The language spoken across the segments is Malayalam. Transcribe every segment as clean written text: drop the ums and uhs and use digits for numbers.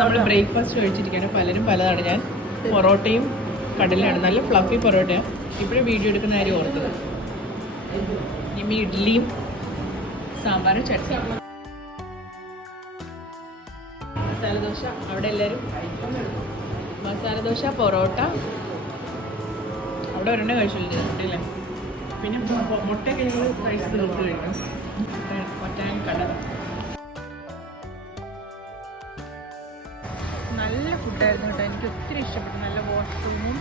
നമ്മൾ ബ്രേക്ക്ഫാസ്റ്റ് കഴിച്ചിരിക്കുകയാണ്. പലരും പലതാണ്. ഞാൻ പൊറോട്ടയും കടലാണ്, നല്ല ഫ്ലഫി പൊറോട്ടയാണ്. ഇപ്പോഴും വീഡിയോ എടുക്കുന്ന കാര്യം ഓർത്തത്. ഇനി ഇഡ്ഡലിയും സാമ്പാറും ചട്നി, മസാല ദോശ. അവിടെ എല്ലാവരും മസാല ദോശ, പൊറോട്ട. അവിടെ ഒരെണ്ണം കഴിച്ചില്ലേ അല്ലേ? പിന്നെ മുട്ടയൊക്കെ ഞങ്ങൾ കഴിച്ചത് നോക്കി കഴിക്കണം. മറ്റാൻ കട നല്ല ഫുഡായിരുന്നു കേട്ടോ. എനിക്ക് ഒത്തിരി ഇഷ്ടപ്പെട്ടു. നല്ല വാഷ്റൂമും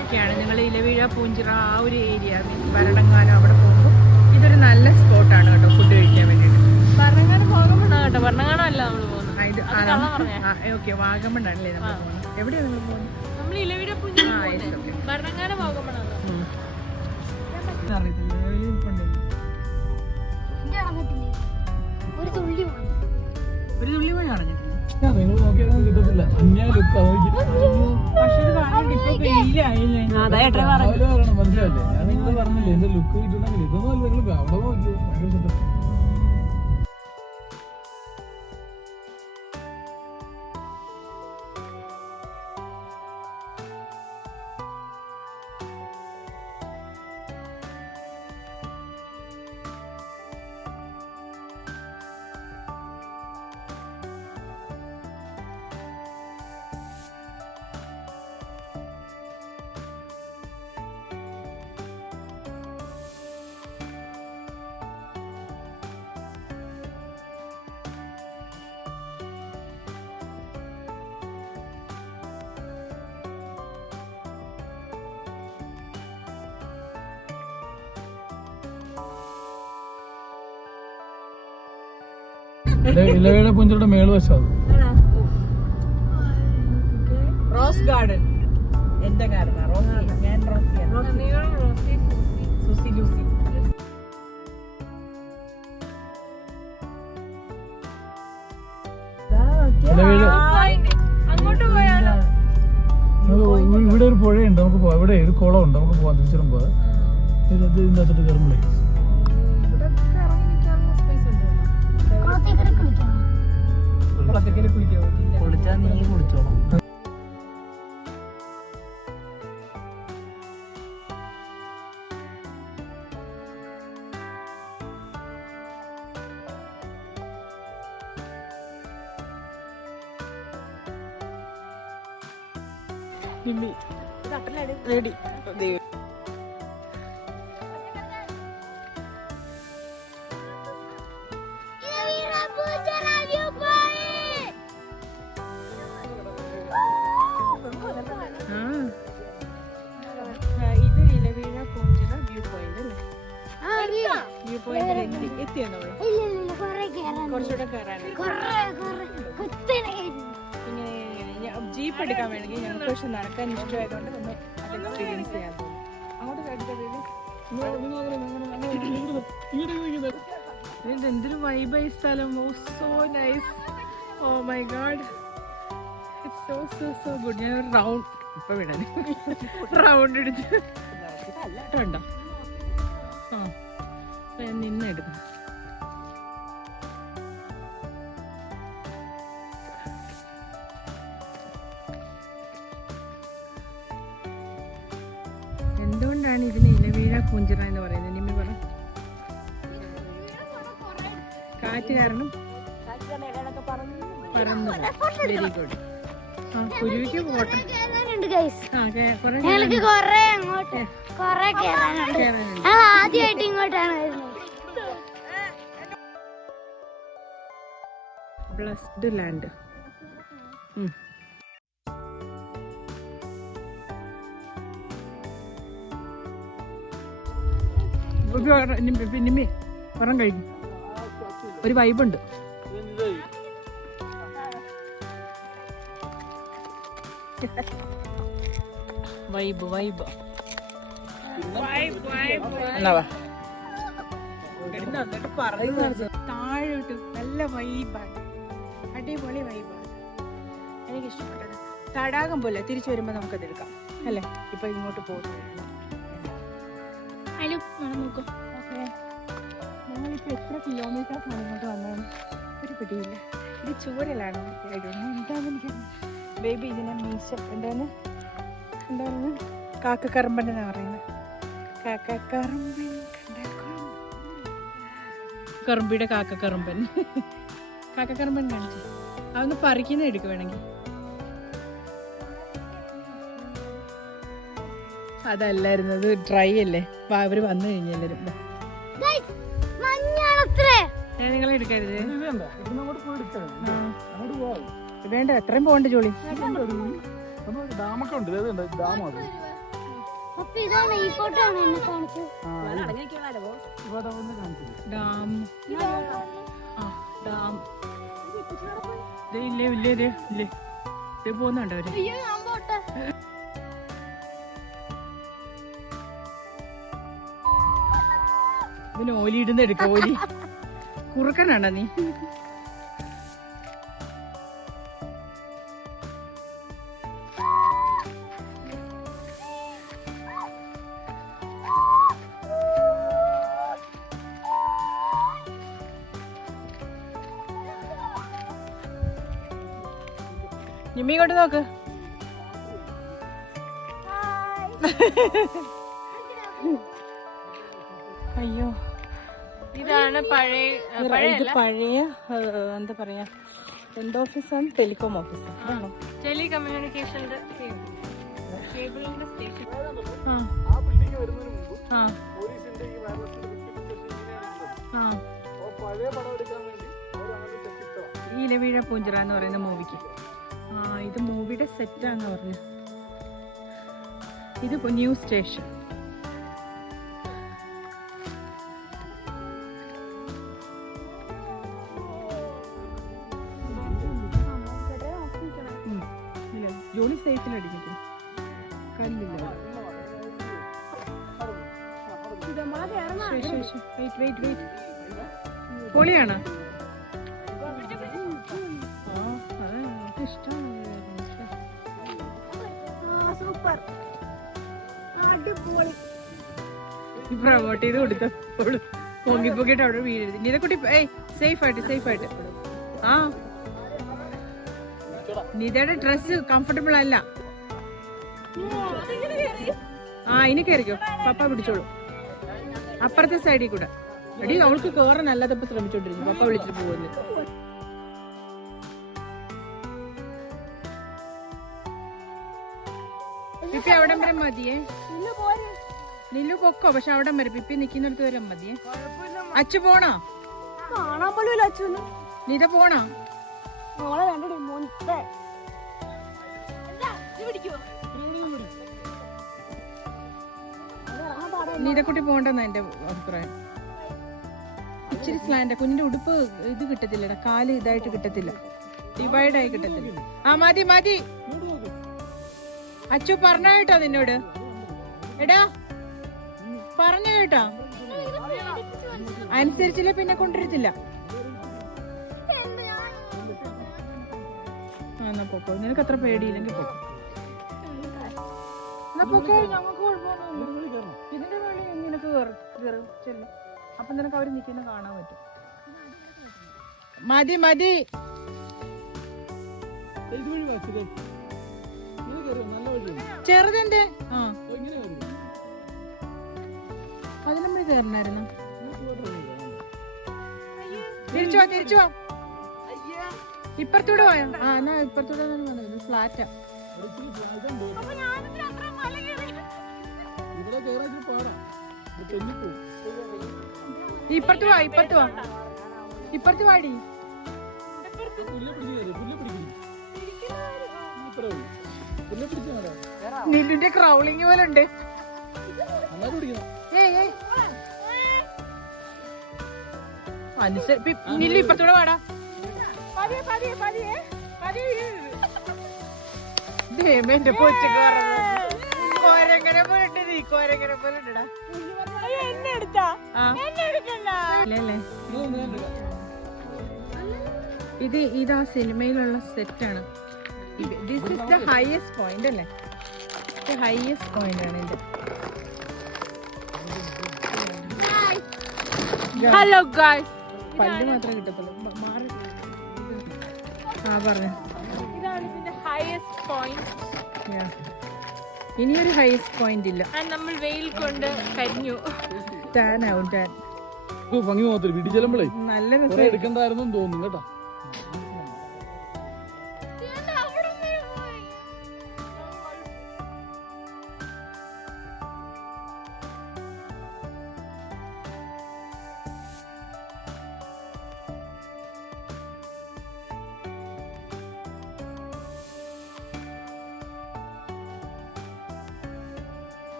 ഒക്കെയാണ്. നിങ്ങൾ ഇലവീഴ പൂഞ്ചിറ ആ ഒരു ഏരിയ ഭരണങ്ങാനം അവിടെ പോകുമ്പോൾ ഇതൊരു നല്ല സ്പോട്ടാണ് കേട്ടോ ഫുഡ് കഴിക്കാൻ വേണ്ടിയിട്ട്. ഭരണങ്ങാനം വാഗമണ്ണാണ് കേട്ടോ. ഭരണങ്ങാനമല്ല നമ്മൾ പോകുന്നത്. ഓക്കെ, വാഗമണ്ണാണല്ലേ നമ്മൾ പോകുന്നത്. എവിടെയാണ് നിങ്ങൾ പോകുന്നത്? നമ്മൾ ഇലവീഴ പൂഞ്ചിറ, ഭരണങ്ങാനം വാഗമണ്ണാണ്. ഒരു തുള്ളി പോയി അറിഞ്ഞിട്ടില്ല. നിങ്ങൾ നോക്കിയാൽ കിട്ടത്തില്ല. പക്ഷെ ഇത് കാണുന്നുണ്ട് ഇപ്പൊ വെയിലായില്ലേ. മനസ്സിലല്ലേ? ഞാൻ നിങ്ങൾ പറഞ്ഞില്ലേ എന്റെ ലുക്ക് കിട്ടണമെങ്കിൽ ഇതൊന്നും അല്ല. നിങ്ങൾ അവിടെ നോക്കിയോ ഭയങ്കര. ഇലവേഴ പൂഞ്ചിറയുടെ മേൽവശം റോസ് ഗാർഡൻ. എന്റെ ഗാർഡനാ റോസി. ഞാൻ റോസിയാണ്. സുസി ലൂസി. അങ്ങോട്ട് പോയാലോ? ഇവിടെ ഒരു പുഴയുണ്ട്, നമുക്ക് പോവാം. ഇവിടെ ഒരു കുളമുണ്ട്, നമുക്ക് പോവാം. തിരിച്ചിടും പോവാം. ഇതിന്റെ അകത്തോട്ട് കയറുമ്പോഴേ കുളിച്ചാ നീ കുളിച്ചോളാം. റെഡി. ഇത് ഇലവീഴ പൂഞ്ചിറ വ്യൂ പോയിന്റ് അല്ലേ? വ്യൂ പോയിന്റിൽ എത്തിയോ നമ്മള്? കുറച്ചുകൂടെ കയറാനുണ്ട്. പിന്നെ ജീപ്പ് എടുക്കാൻ വേണമെങ്കിൽ ഞങ്ങൾക്ക് പക്ഷെ നടക്കാൻ ഇഷ്ടമായതുകൊണ്ട് നമ്മൾ അത് എക്സ്പീരിയൻസ് ചെയ്യാൻ പോകും. അങ്ങോട്ട് എന്തൊരു വൈബായി സ്ഥലം. Oh so nice. Oh my god, it's so so so good. ഞാൻ ഒരു റൗണ്ട് ഇപ്പൊ വിടാൻ റൗണ്ട് എടുത്ത് ഉണ്ടോ? ആ ഞാൻ നിന്നെടുക്കണം. എന്തുകൊണ്ടാണ് ഇതിന് ഇലവീഴ പൂഞ്ചിറ എന്ന് പറയുന്നത്? നിമ്മി പറ. കാറ്റ് കാരണം പറന്നു. Very good. ആ കുരുവിക്ക് പോട്ടെ. ആദ്യമായിട്ട് ഇങ്ങോട്ടാണ് വരുന്നത്. Blessed land. പിന്നെ പുറം കഴിഞ്ഞു ഒരു വൈബുണ്ട്. വൈബ് വൈബ് താഴോട്ട് നല്ല വൈബാണ്. അടിപൊളി വൈബാണ്. എനിക്ക് ഇഷ്ടപ്പെട്ടത്. തടാകം പോലെ തിരിച്ചു വരുമ്പോ നമുക്കത് എടുക്കാം അല്ലേ? ഇപ്പൊ ഇങ്ങോട്ട് പോകുന്നു. നോക്കാം. ഇപ്പൊ എത്ര കിലോമീറ്റേഴ്സ് ആണ് ഇങ്ങോട്ട് വന്നത് ഒരു പിടിയില്ല. ഇത് ചൂരലാണ് എന്താണെന്ന് എനിക്ക് ബേബി ഇതിനെ മീശം എന്താണ് കാക്കക്കറമ്പൻ എന്നാ പറയുന്നത്. കാക്കക്കറമ്പൻ കറുമ്പിയുടെ കാക്കക്കറമ്പൻ കാക്കക്കറമ്പൻ കാണിച്ചു. അതൊന്ന് പറിക്കുന്ന എടുക്കുക വേണമെങ്കിൽ. അതല്ലായിരുന്നു, അത് ഡ്രൈ അല്ലേ. അവര് വന്നു കഴിഞ്ഞെല്ലാരും ഞാൻ നിങ്ങളെ എടുക്കരുത്. വേണ്ട, എത്രയും പോകണ്ട ജോളി. ഡാമൊക്കെ ഉണ്ട്. ഡാം അത് ഡാം ഡാം ഇല്ലേ ഇല്ലേ ഇല്ലേ ഇല്ലേ ഇത് പോകുന്നുണ്ടോ അവര്? ഇതിന് ഓലി ഇടുന്ന എടുക്ക. ഓലി കുറുക്കനാണോ നീ? നിമ്മി ഇങ്ങോട്ട് നോക്ക്. അയ്യോ, ഇതാണ് പഴയ ഇത് പഴയ എന്താ പറയാ, എന്ത് ഓഫീസാണ്? ടെലികോം ഓഫീസാണ്. ടെലി കമ്മ്യൂണിക്കേഷന്റെ കേബിളിന്റെ സ്റ്റേഷൻ. ഇലവീഴ പൂഞ്ചിറ എന്ന് പറയുന്ന മൂവിക്ക്. ഇത് മൂവിയുടെ സെറ്റാന്ന് പറഞ്ഞു. ഇത് ന്യൂ സ്റ്റേഷൻ. ജോലി സേഫിലടിക്കും, കല്ലില്ല. പൊളിയാണ്. പ്രൊമോട്ട് ചെയ്ത് കൊടുത്തപ്പോഴും പൊങ്ങി പൊക്കിട്ട് അവിടെ വീഴരുത്. നിതക്കുട്ടി സേഫ് ആയിട്ട്. നിതയുടെ ഡ്രസ് കംഫർട്ടബിൾ അല്ല. ഇനി കയറിക്കോ, പപ്പ പിടിച്ചോളൂ. അപ്പുറത്തെ സൈഡിൽ കൂടെ. എടി അവൾക്ക് കേറാൻ അല്ലാത്തപ്പോ ശ്രമിച്ചോണ്ടിരുന്നു, പപ്പ വിളിച്ചിട്ട് പോകുന്നു. പിപ്പി അവിടം വരെ മതിയേ. നില്ലു പൊക്കോ, പക്ഷെ അവിടം വരെ. പിപ്പി നിക്കുന്നിടത്ത് വരെ മതിയേ. അച്ചു പോണോ? നിത പോണോ? നീതക്കുട്ടി പോണ്ടെന്നാ എന്റെ അഭിപ്രായം. ഇച്ചിരി സ്ലാൻഡ. കുഞ്ഞിന്റെ ഉടുപ്പ് ഇത് കിട്ടത്തില്ലടാ, കാല് ഇതായിട്ട് കിട്ടത്തില്ല, ഡിവൈഡായി കിട്ടത്തില്ല. മതി. അച്ചു പറഞ്ഞ കേട്ടോ നിന്നോട്? എടാ പറഞ്ഞു കേട്ടോ? അനുസരിച്ചില്ല പിന്നെ കൊണ്ടുവരത്തില്ല. എന്നാ പൊക്കോ, നിനക്ക് അത്ര പേടിയില്ലെങ്കിൽ പൊക്കോ. എന്നാ പൊക്കോ, ഞങ്ങൾക്ക് കുഴപ്പമൊന്നുമില്ല. ഇതിന്റെ വേണ്ടി നിനക്ക് ചെല്ല. അപ്പൊ നിനക്ക് അവര് നിൽക്കുന്ന കാണാൻ പറ്റും. മതി. ചെറുതെന്റെ അതിലമ്മ കയറണായിരുന്നു. തിരിച്ചു വാ. ഇപ്പുറത്തൂടെ പോയോ? എന്നാ ഇപ്പുറത്തൂടെ ഫ്ലാറ്റാ. ഇപ്പുറത്ത് വാടി. നില്ലുന്റെ ക്രൗളിങ് പോലെ ഉണ്ട്. നില്ലു ഇപ്പത്തൂടെ വാടാ. എന്റെ കൊച്ചു കോരങ്ങനെ പോയിട്ട് നീ കോരങ്ങനെ പോലെ ഉണ്ടടാ. ഇതാ സിനിമയിലുള്ള സെറ്റാണ്. This is the highest point അല്ലേ? ഹൈയസ്റ്റ് പോയിന്റ് ആണ് ഇത്. ഹലോ ഗായ്സ്, പല്ല് മാത്രമേ കിട്ടത്തുള്ളൂ. മാറി. ആ പറഞ്ഞു. ഇതാണ് ഇതിന്റെ ഹയസ്റ്റ് പോയിന്റ്. ഇനിയൊരു ഹൈസ്റ്റ് പോയിന്റ് ഇല്ല. നമ്മൾ വെയിൽ കൊണ്ട് കരിഞ്ഞു. ടാൻ ആവും ടാൻ. ഭംഗി മാത്രം വീട്ടിൽ ചെല്ലുമ്പോഴേ നല്ല കുറെ എടുക്കണ്ടായിരുന്നു തോന്നുന്നു കേട്ടോ.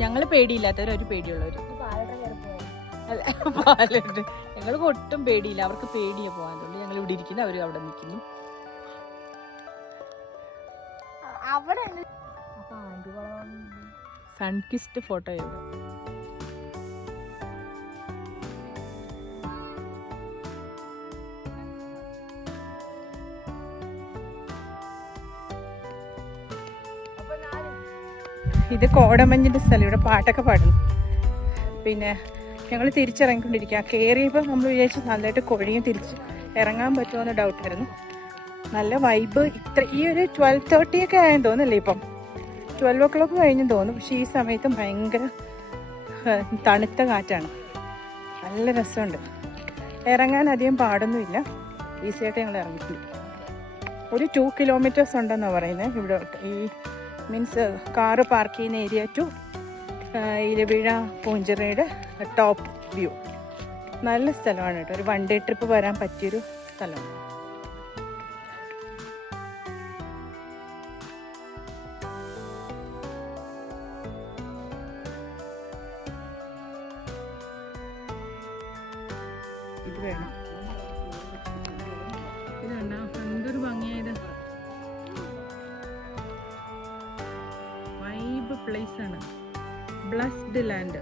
ഞങ്ങള് പേടിയില്ലാത്തവർ ഒരു പേടിയുള്ളവര്. അല്ല, പാലുണ്ട്. ഞങ്ങൾക്ക് ഒട്ടും പേടിയില്ല, അവർക്ക് പേടിയാ പോകാൻ. അതുകൊണ്ട് ഞങ്ങൾ ഇവിടെ ഇരിക്കുന്നു, അവര് അവിടെ നിൽക്കുന്നു. സൺകിസ്റ്റ് ഫോട്ടോ ഇവിടെ. ഇത് കോടമഞ്ഞിന്റെ സ്ഥലം. ഇവിടെ പാട്ടൊക്കെ പാടുന്നു. പിന്നെ ഞങ്ങൾ തിരിച്ചിറങ്ങിക്കൊണ്ടിരിക്കുക. കയറിയപ്പോൾ നമ്മൾ വിചാരിച്ചു നല്ലതായിട്ട് കൊഴിയും തിരിച്ച് ഇറങ്ങാൻ പറ്റുമോ ഡൗട്ടായിരുന്നു. നല്ല വൈബ്. ഈ ഒരു 12:30 ഒക്കെ ആയെന്ന് തോന്നുന്നല്ലേ, ഇപ്പം 12 o'clock കഴിഞ്ഞെന്ന് തോന്നുന്നു. പക്ഷെ ഈ സമയത്തും ഭയങ്കര തണുത്ത കാറ്റാണ്. നല്ല രസമുണ്ട്. ഇറങ്ങാൻ അധികം പാടൊന്നുമില്ല. ഈസിയായിട്ട് ഞങ്ങൾ ഇറങ്ങിയിട്ടുണ്ട്. ഒരു 2 kilometers ഉണ്ടെന്നാണ് പറയുന്നത് ഇവിടെ. ഈ മീൻസ് കാറ് പാർക്ക് ചെയ്യുന്ന ഏരിയ ടു ഇലവീഴ പൂഞ്ചിറയുടെ ടോപ്പ് വ്യൂ. നല്ല സ്ഥലമാണ് കേട്ടോ. ഒരു 1 day ട്രിപ്പ് വരാൻ പറ്റിയൊരു സ്ഥലമാണ്. ഇത് വേണം. ഇതുണ്ടോ എന്തൊരു ഭംഗിയായത്. വൈബ് പ്ലേസ് ആണ്. Blessed land.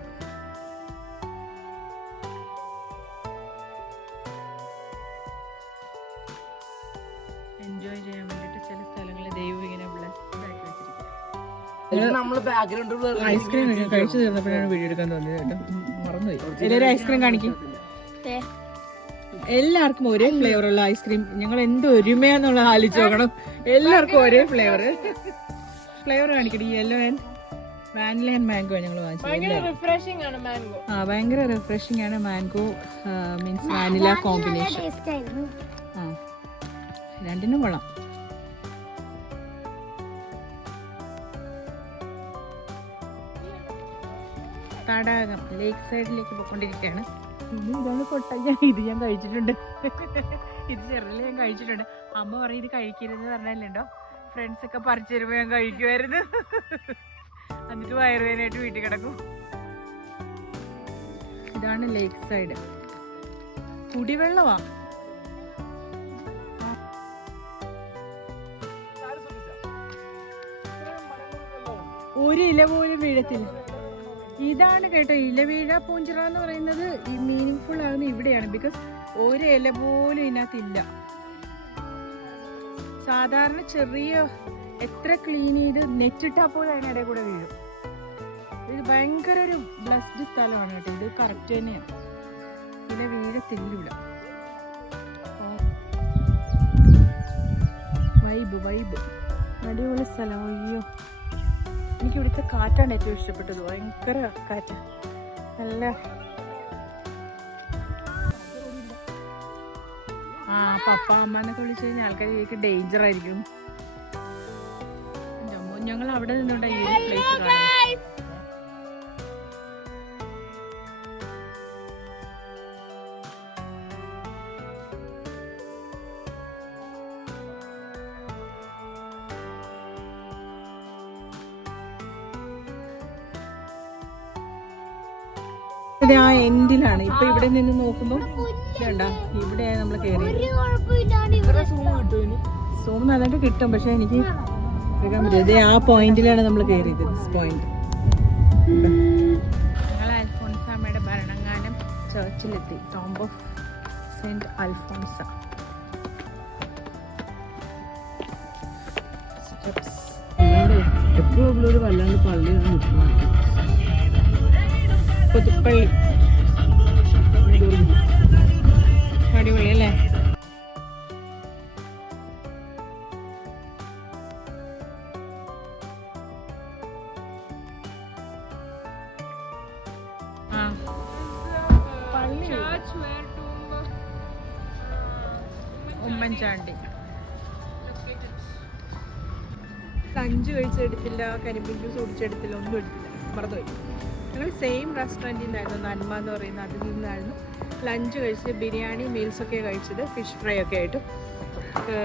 എൻജോയ് ചെയ്യാൻ വേണ്ടിട്ട് ചില സ്ഥലങ്ങളിൽ ദൈവം ഇങ്ങനെ ബ്ലസ്ഡ് ആക്കി വെച്ചിരിക്കും. ഐസ്ക്രീം കഴിച്ചു തീർന്നപ്പോഴാണ് വീഡിയോ എടുക്കാൻ തോന്നിയത് കേട്ടോ. മറന്നുപോയി. എല്ലാവരും ഐസ്ക്രീം കാണിക്കും. എല്ലാവർക്കും ഒരേ ഫ്ലേവർ ഉള്ള ഐസ്ക്രീം. ഞങ്ങൾ എന്ത് ഒരുമയാന്നുള്ള ആലോചിച്ച് നോക്കണം. എല്ലാവർക്കും ഒരേ ഫ്ലേവർ കാണിക്കട്ടെ. Yellow and vanilla and mango ഞങ്ങൾ വാങ്ങിച്ചത്. ഭയങ്കര റിഫ്രഷിംഗ് ആണ്. Mango means vanilla combination. രണ്ടിനും കൊള്ളാം. തടാകം ലേക്ക് സൈഡിലേക്ക് പോയിക്കൊണ്ടിരിക്കുകയാണ്. ഇതാണ് കൊട്ടയ്യ. ഇത് ഞാൻ കഴിച്ചിട്ടുണ്ട്. ഇത് ചെറുതിൽ ഞാൻ കഴിച്ചിട്ടുണ്ട്. അമ്മ പറയും ഇത് കഴിക്കരുതെന്ന് പറഞ്ഞല്ലോ. ഫ്രണ്ട്സ് ഒക്കെ പറിച്ചു തരുമ്പോ ഞാൻ കഴിക്കുമായിരുന്നു. എന്നിട്ട് വയറുവേദനയായിട്ട് വീട്ടിൽ കിടക്കും. ഇതാണ് ലേക്ക് സൈഡ്. കുടിവെള്ളമാ. ഒരു ഇല പോലും വീഴത്തില്ല. ഇതാണ് കേട്ടോ ഇലവീഴ പൂഞ്ചിറ എന്ന് പറയുന്നത്. ഈ മീനിങ് ഫുൾ ആകുന്നത് ഇവിടെയാണ്. ബിക്കോസ് ഒരു ഇല പോലും ഇതിനകത്തില്ല. സാധാരണ ചെറിയ എത്ര ക്ലീൻ ചെയ്ത് നെറ്റിട്ടാ പോലും അതിനിടയിൽ കൂടെ വീഴും. ഇത് ഭയങ്കര ഒരു ബ്ലസ്ഡ് സ്ഥലമാണ് കേട്ടോ. ഇത് കറക്റ്റ് തന്നെയാണ്. ഇല വീഴത്തില്ല ഇവിടെ. വൈബ് വൈബ് അടിപൊളി സ്ഥലം. അയ്യോ, എനിക്ക് ഇവിടുത്തെ കാറ്റാണ് ഏറ്റവും ഇഷ്ടപ്പെട്ടത്. ഭയങ്കര കാറ്റ്. നല്ല പപ്പ അമ്മ എന്നൊക്കെ വിളിച്ചു കഴിഞ്ഞാൽ ആൾക്കാർക്ക് ഡേഞ്ചർ ആയിരിക്കും. ഞങ്ങൾ അവിടെ നിന്നുകൊണ്ട് ഈ ഒരു പ്ലേസ് കാണാം. ആ എൻഡിലാണ്. ഇപ്പൊ ഇവിടെ നിന്ന് നോക്കുമ്പോ ഇതുണ്ടാ, ഇവിടെ നമ്മൾ കയറി. സൂം നന്നായിട്ട് കിട്ടും. പക്ഷെ എനിക്ക് എടുക്കാൻ പറ്റില്ല. ആ പോയിന്റിലാണ് നമ്മൾ കയറിയത്. പോയിന്റ്. ഞങ്ങൾ അൽഫോൺസാമ്മയുടെ ഭരണങ്ങാനം ചർച്ചിലെത്തി. Tomb of saint Alphonsa. ഒരു വല്ലാണ്ട് പള്ളി പുതുപ്പള്ളി അടിപൊളി അല്ലേ? ഉമ്മൻചാണ്ടി. ലഞ്ച് കഴിച്ചെടുത്തില്ല, കരിമ്പിൻ ജ്യൂസ് കുടിച്ചെടുത്തില്ല, ഒന്നും എടുത്തില്ല, മറന്നുപോയി. ഞങ്ങൾ സെയിം റെസ്റ്റോറൻറ്റിൽ നിന്നായിരുന്നു, നന്മ എന്ന് പറയുന്ന അതിൽ നിന്നായിരുന്നു ലഞ്ച് കഴിച്ച്. ബിരിയാണി മീൽസൊക്കെ കഴിച്ചത്, ഫിഷ് ഫ്രൈ ഒക്കെ ആയിട്ട്.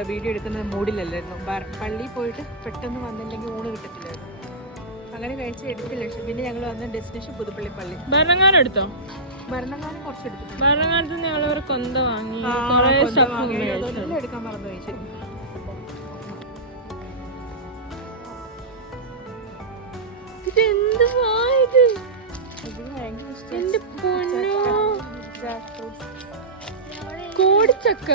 വീഡിയോ എടുക്കുന്ന മൂഡിലല്ലായിരുന്നു. പള്ളിയിൽ പോയിട്ട് പെട്ടെന്ന് വന്നില്ലെങ്കിൽ ഊണ് കിട്ടത്തില്ലായിരുന്നു. അങ്ങനെ കഴിച്ച് എടുത്തില്ല. പക്ഷെ പിന്നെ ഞങ്ങൾ വന്ന ഡെസ്റ്റിനേഷൻ പുതുപ്പള്ളി പള്ളി. ഭരണങ്ങാനം എടുത്തോ? ഭരണങ്ങാനം കുറച്ച് എടുത്തിട്ടുണ്ട്. ഭരണങ്ങാനത്ത് ഞങ്ങൾ ഒരു കൊന്ത വാങ്ങി, അതെല്ലാം എടുക്കാൻ മറന്നു കഴിച്ചു. കോടിച്ചക്ക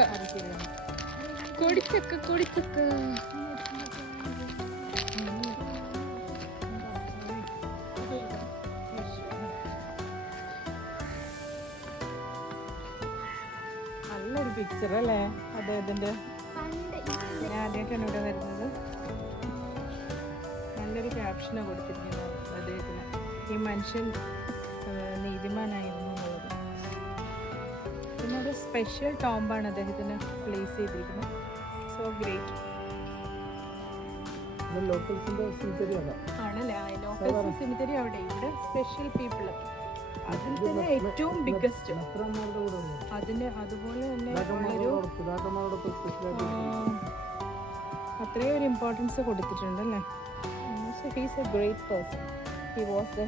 കോടിച്ചക്ക കോടിച്ചക്ക. നല്ലൊരു പിക്ചർ അല്ലേ അദ്ദേഹത്തിന്റെ? ഞാൻ ആദ്യമായിട്ടാണ് ഇവിടെ വരുന്നത്. നല്ലൊരു ക്യാപ്ഷനാണ് കൊടുത്തിരിക്കുന്നത് അദ്ദേഹത്തിന്. ഈ മനുഷ്യൻ നീതിമാനായിരുന്നു എന്നുള്ളത്. പിന്നെ ഒരു സ്പെഷ്യൽ ടോംബാണ് അദ്ദേഹത്തിന് പ്ലേസ് ചെയ്തിരിക്കുന്നത്. സോ ഗ്രേറ്റ് ആണല്ലേ? ലോക്കൽ സിമിറ്ററി അവിടെ. ഇവിടെ സ്പെഷ്യൽ പീപ്പിൾ, അതിൽ തന്നെ ഏറ്റവും ബിഗ്ഗസ്റ്റ്. അതിന് അതുപോലെ തന്നെ അത്രയും ഒരു ഇമ്പോർട്ടൻസ് കൊടുത്തിട്ടുണ്ട് അല്ലേ? So he is a great person. He was the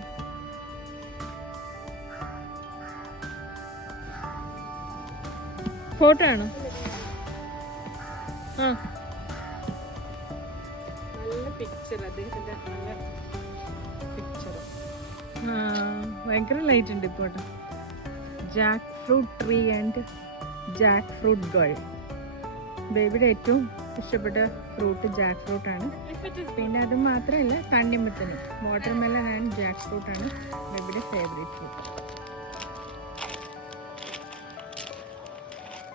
photo ആണോ? നല്ല പിക്ചർ അദ്ദേഹത്തിന്റെ. നല്ല പിക്ചർ. ഭയങ്കര ലൈറ്റ് ഉണ്ട് ഇപ്പോൾ. Jack fruit tree and Jack fruit girl. ബേബിയുടെ ഏറ്റവും ഇഷ്ടപ്പെട്ട ഫ്രൂട്ട് ജാക്ക് ഫ്രൂട്ട് ആണ്. പിന്നെ അത് മാത്രമല്ല, തണ്ണിമത്തന്, വാട്ടർമെലൺ ആൻഡ് ജാക്ക് ഫ്രൂട്ട് ആണ് ബേബിയുടെ favourite fruit.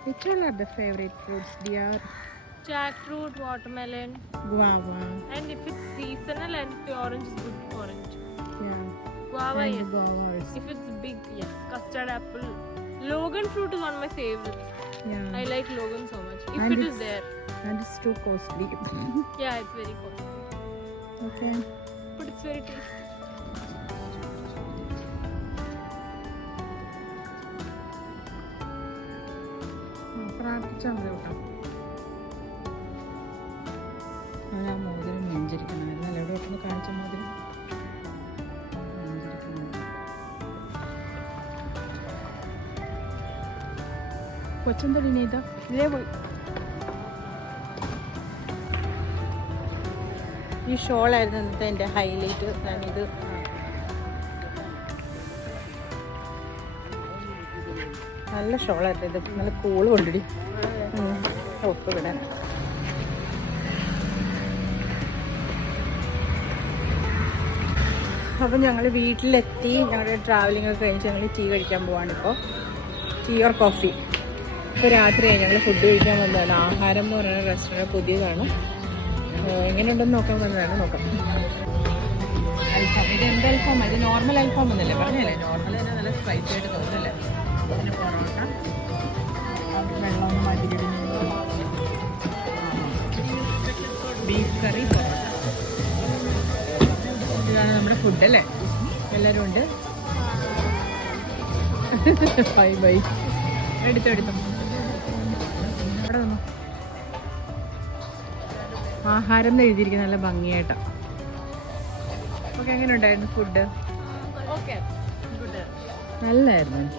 Which all are the favorite fruits, dear? Jackfruit, watermelon, guava. and if it's seasonal and if orange is good, orange. Yeah. Guava, And yes. guava is. If it's big, yes. Custard apple. Logan fruit is one of my favorites. Yeah. I like Logan so much. If And it is it's- there. And it's too costly. Yeah, it's very costly. Okay. But it's very tasty. പ്രാർത്ഥിച്ചാൽ മതി കേട്ടോ. അത് ആ മോതിരം നെഞ്ചിരിക്കണം. അല്ല എവിടെ ഒന്ന് കാണിച്ച മോതിരം കൊച്ചെന്തടി നീത ഇതേ പോയി. ഈ ഷോളായിരുന്നു ഇന്നത്തെ എൻ്റെ ഹൈലൈറ്റ്. ഞാനിത് നല്ല ഷോളായിരുന്നു. ഇത് നല്ല കൂള് കൊണ്ടിടി ഒപ്പ് വിടാൻ. അപ്പം ഞങ്ങൾ വീട്ടിലെത്തി. ഞങ്ങളുടെ ട്രാവലിംഗ് ഒക്കെ കഴിഞ്ഞ് ഞങ്ങൾ ടീ കഴിക്കാൻ പോവാണ്. ഇപ്പോൾ ടീ ഓർ കോഫി. ഇപ്പോൾ രാത്രിയായി ഞങ്ങൾ ഫുഡ് കഴിക്കാൻ വന്നതാണ്. ആഹാരം എന്ന് പറയുന്ന റെസ്റ്റോറൻറ്റ് പുതിയതാണ്. എങ്ങനെയുണ്ടെന്ന് നോക്കാൻ വന്നതാണ്. നോക്കാം. അൽഫാം. ഇത് എന്ത് അൽഫാം? ഇത് നോർമൽ അൽഫാം എന്നല്ലേ പറഞ്ഞല്ലേ? നോർമൽ തന്നെ നല്ല സ്പൈസി ആയിട്ട് തോന്നില്ലേ? പിന്നെ പൊറോട്ട, വെള്ളം മതിരിടുന്ന ബീഫ് കറി, പൊറോട്ട. ഇതാണ് നമ്മുടെ ഫുഡ് അല്ലേ? എല്ലാവരും ഉണ്ട്. Bye bye. എടുത്തോ അവിടെ നിന്നു. ആഹാരം എന്ന് എഴുതിയിരിക്കുന്നത് നല്ല ഭംഗിയായിട്ടാണ്. ഓക്കെ, എങ്ങനെ ഉണ്ടായിരുന്നു ഫുഡ്? Okay. നല്ലായിരുന്നു.